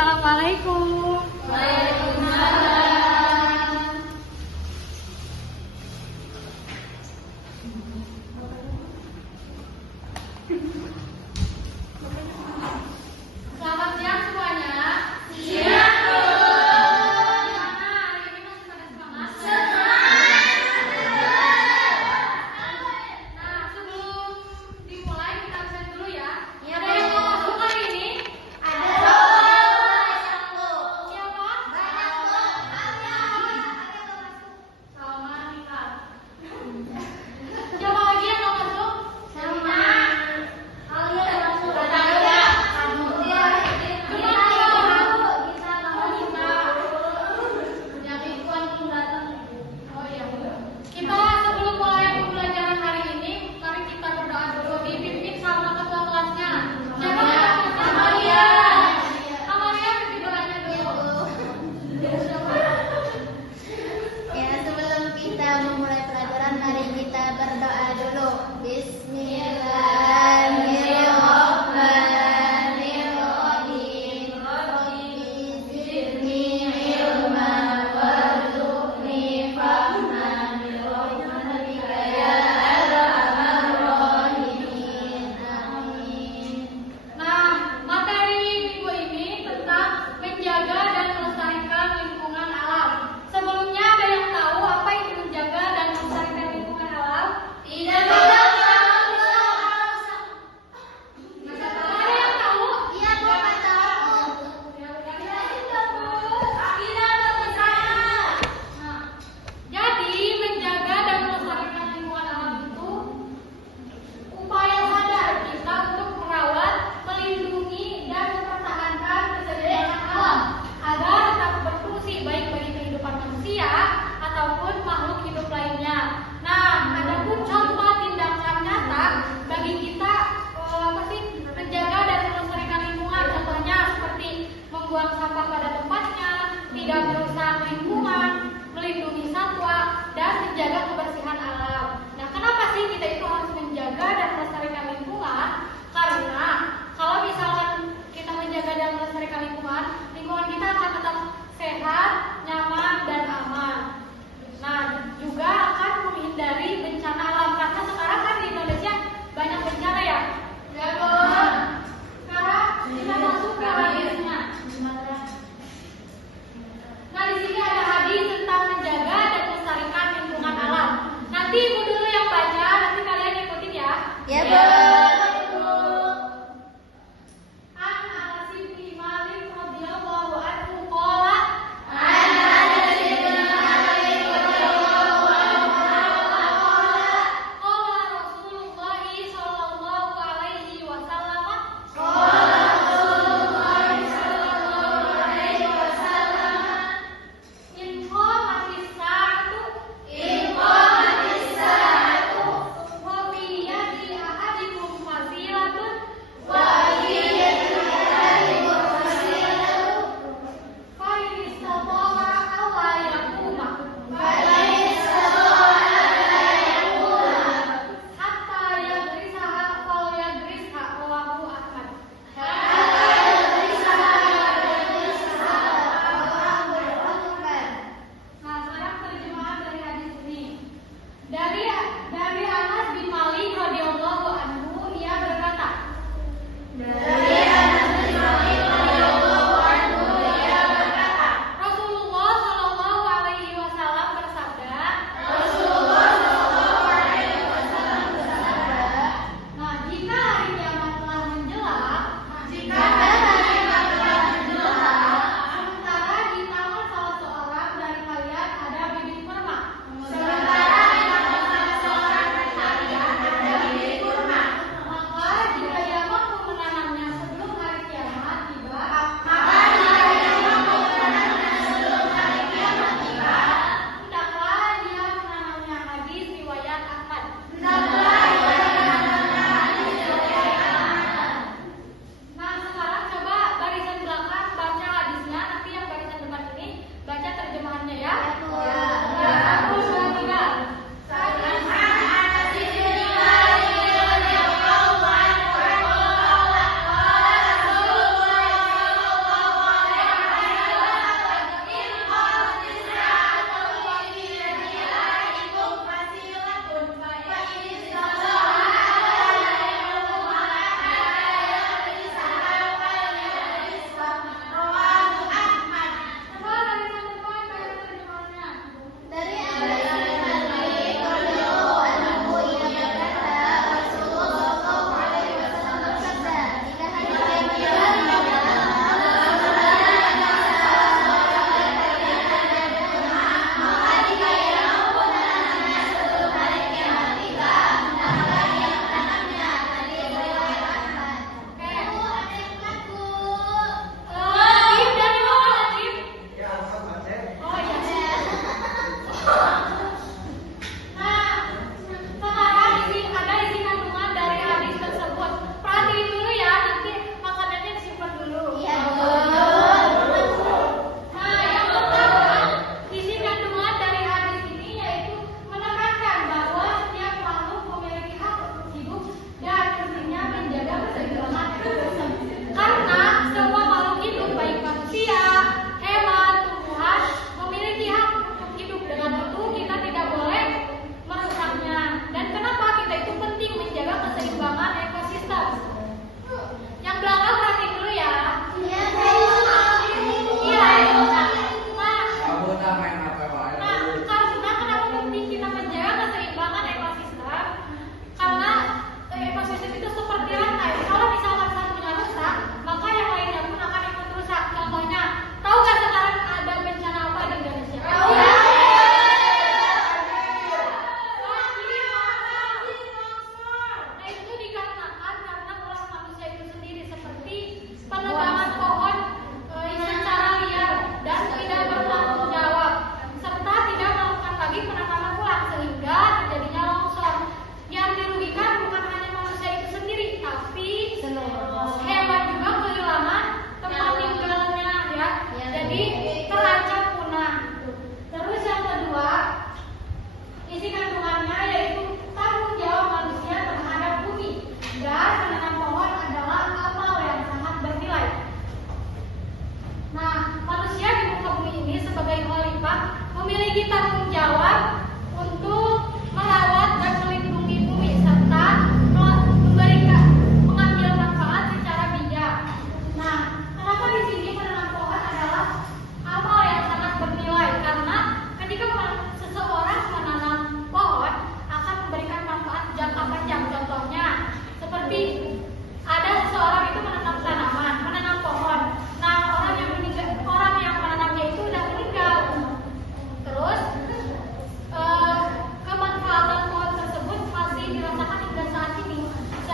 Assalamualaikum. Waalaikumsalam. Selamat siang semuanya. Siang, Bu. Gimana hari ini masih pada semangat? Nah, sebelum dimulai kita absen dulu ya. Iya, Ada Bu. yang mau masuk hari ini? Ada banyak, Bu. Siapa? Banyak, Bu.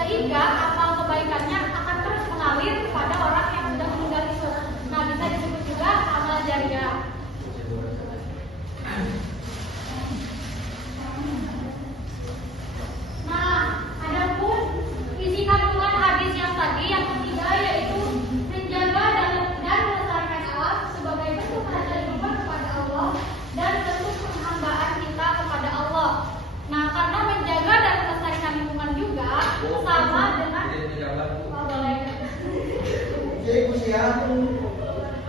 sehingga amal kebaikannya akan terus mengalir kepada orang yang sudah meninggal itu. Nah, bisa disebut juga amal jariah. Nah, adapun isi kandungan hadis yang tadi yang ketiga yaitu menjaga dan melestarikan alam sebagai bentuk penghambaan kepada Allah dan bentuk penghambaan kita kepada Allah. Nah, karena menjaga dan melestarikan lingkungan juga sama dengan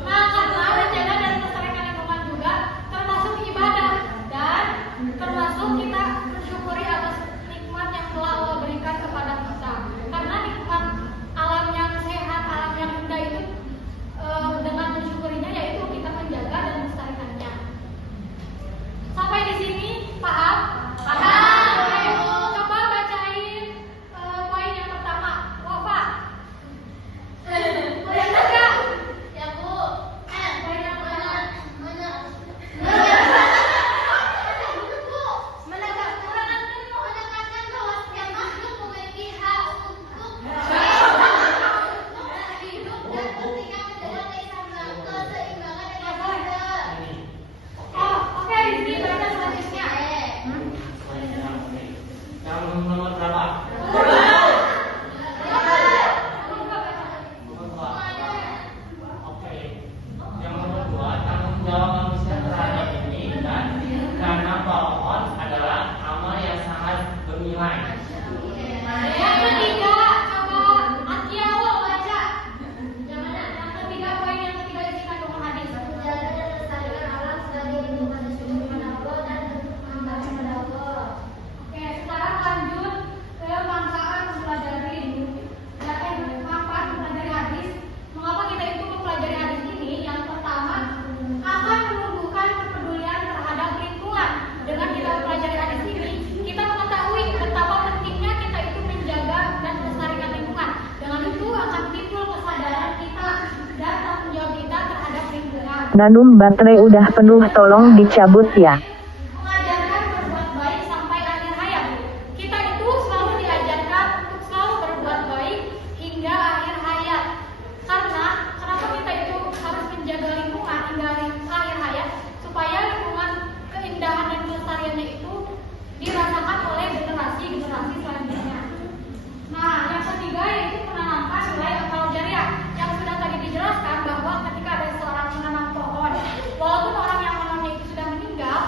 Nah, karena menjaga dan melestarikan lingkungan juga termasuk ibadah dan termasuk kita mensyukuri atas nikmat yang telah Allah berikan kepada kita. Karena nikmat alam yang sehat, alam yang indah itu dengan mensyukurinya yaitu kita menjaga dan melestarikannya. Sampai di sini paham? Paham. Oke, coba bacain poin yang pertama. Wafa. Poin saja. Ya Bu. Poin yang pertama. Menekankan bahwa setiap makhluk memiliki hak untuk hidup dan pentingnya menjaga keseimbangan yang ada. Oh, oke, ini baca selanjutnya. Yang nomor berapa? Nomor 2. Oke. Yang nomor 2, tanggung jawab manusia terhadap bumi dan karena pohon adalah amal yang sangat bernilai. Yang ketiga, coba Akia awal baca. Yang mana? Yang ketiga, poin yang ketiga isi kandungan hadis. Menjaga dan melestarikan alam sebagai bentuk bersyukur kepada Allah dan bentuk penghambaan kepada Allah. Oke, sekarang lanjut ke manfaat mempelajari manfaat mempelajari hadis. Mengapa kita itu mempelajari hadis ini? Yang pertama, akan menumbuhkan kepedulian terhadap lingkungan. Dengan kita mempelajari hadis ini, kita mengetahui betapa pentingnya kita itu menjaga dan melestarikan lingkungan. Dengan itu akan timbul kesadaran kita dan tanggung jawab kita terhadap lingkungan. Nanum baterai udah penuh, tolong dicabut ya. Mengajarkan berbuat baik sampai akhir hayat. Kita itu selalu diajarkan untuk selalu berbuat baik hingga akhir hayat. Karena kenapa kita itu harus menjaga lingkungan hingga akhir hayat? Supaya lingkungan, keindahan dan kelestariannya itu dirasakan oleh generasi-generasi selanjutnya. Nah, yang ketiga yaitu menanamkan nilai akal jariah. Yang sudah tadi dijelaskan bahwa ketika ada seorang menanam pohon, walaupun orang yang menanamnya itu sudah meninggal,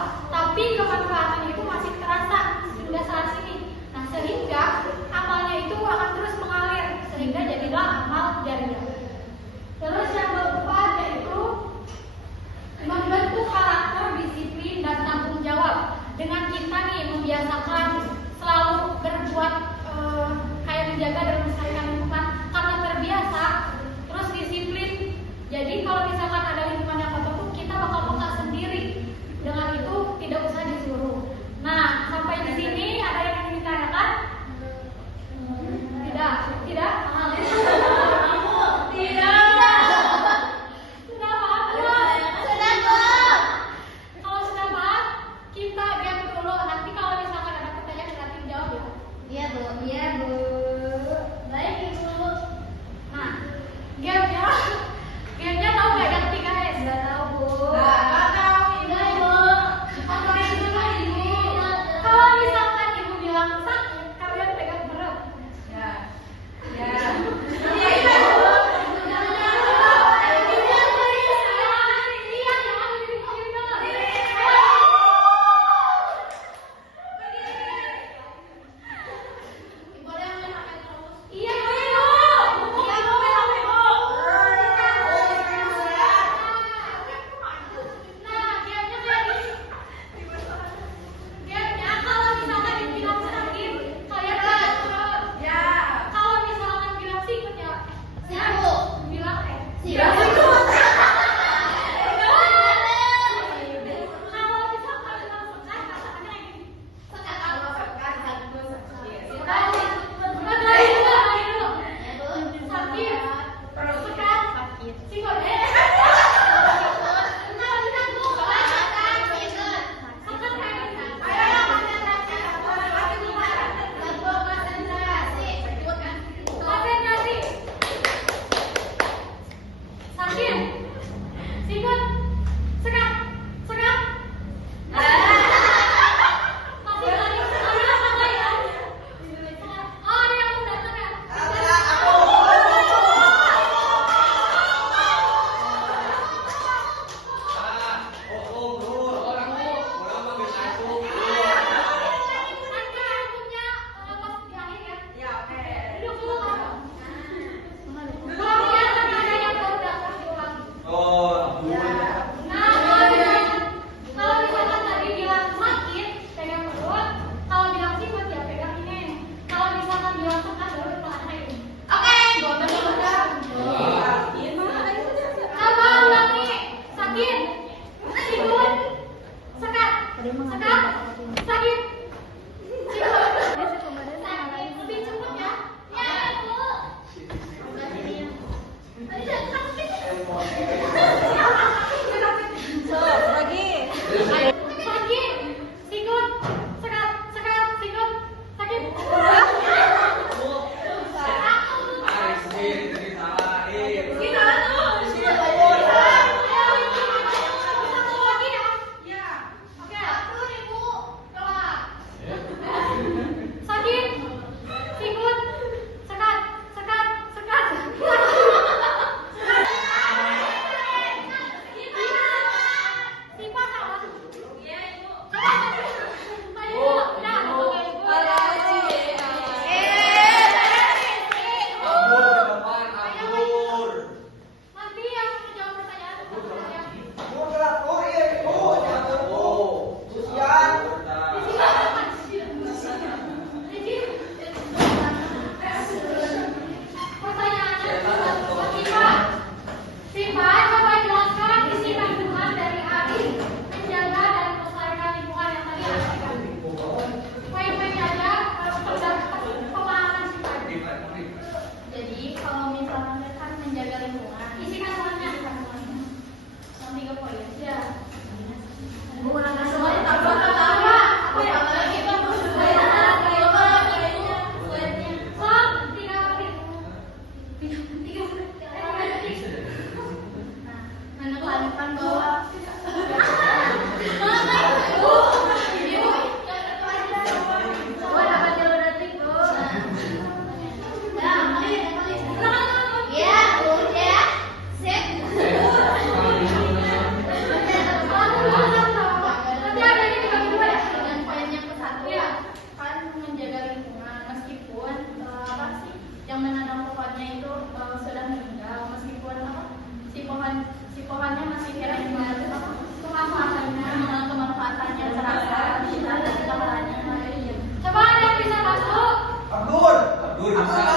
Coba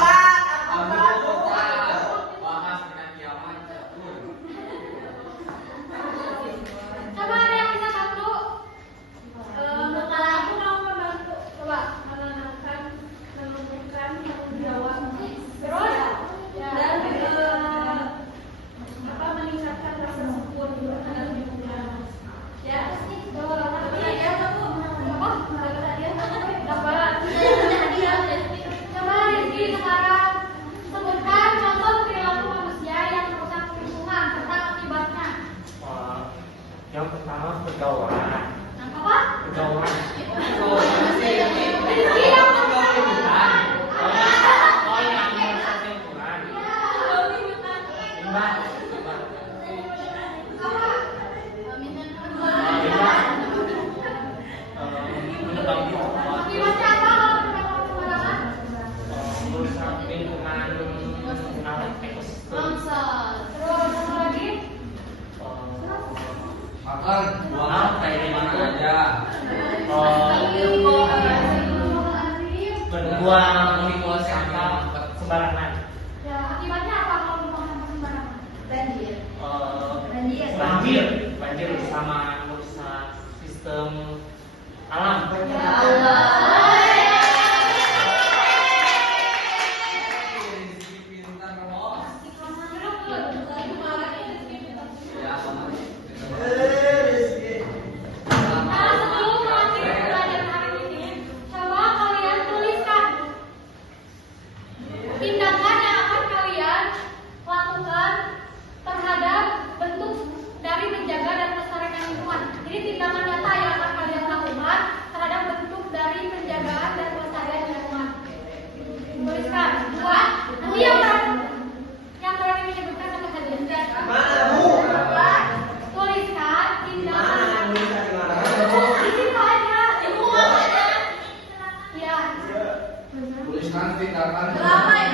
ada yang bisa bantu? Kalau aku mau membantu, coba menenangkan, menentukan tanggung jawab, Terus? dan meningkatkan rasa syukur juga dalam hidupnya. Ya, tapi ya kamu dapat hadiah. Coba Rizky sekarang sebutkan contoh perilaku manusia yang merusak lingkungan serta akibatnya. Yang pertama pergaulan. Apa? Pergaulan. Rizky yang merusak. Oh yang merusak lingkungan. Limbah. Menebang pohon. Akibatnya apa kalau menebang sembarangan? Merusak lingkungan alam ekosistem. Terus apa lagi? Makan buang kayak gimana aja. Berbuang sampah sembarangan. Ya, akibatnya apa kalau membuang sampah sembarangan? Banjir sama merusak sistem alam. Nah, sebelum mengakhiri pelajaran hari ini, coba kalian tuliskan tindakan yang akan kalian lakukan terhadap bentuk dari menjaga dan melestarikan lingkungan. Jadi tindakan nyata yang akan kalian lakukan terhadap bentuk dari penjagaan dan pelestarian lingkungan. Tuliskan. Dua. Nanti yang berani menyebutkan apa saja. Tuliskan tindakan. Di situ aja. Lingkungan aja. Ya. Tuliskan tindakan Berapa ya?